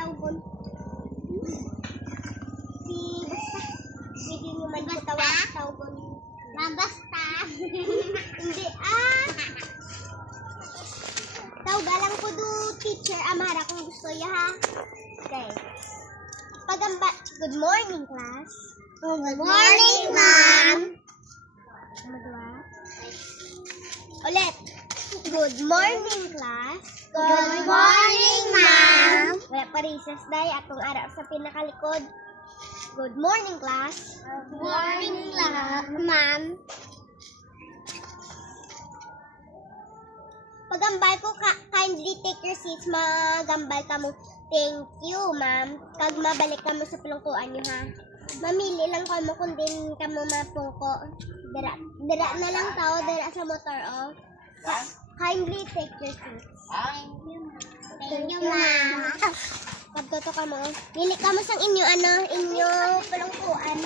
tawgon. Si basta. Pwede nyo man tawgon. Basta. Hindi Tawgalang ko do teacher Amara kung gusto ya ha. Okay. Good morning class. Good morning ma'am. Ulit. Good morning class. Good morning ma'am. Wala pa recess day atong ara sa pinakalikod. Good morning class. Good morning ma'am. Pagambal ko, kindly take your seats, magambal ka mo. Thank you, ma'am. Kag mabalik ka mo sa palungkuan niyo, ha? Mamili lang ko mo kung din ka mo mapungko. Dira na lang tao, dira sa motor, oh. Kindly take your seats. Thank you, ma'am. Pagtoto ka mo. Lili ka mo sang inyo, inyo palungkuan.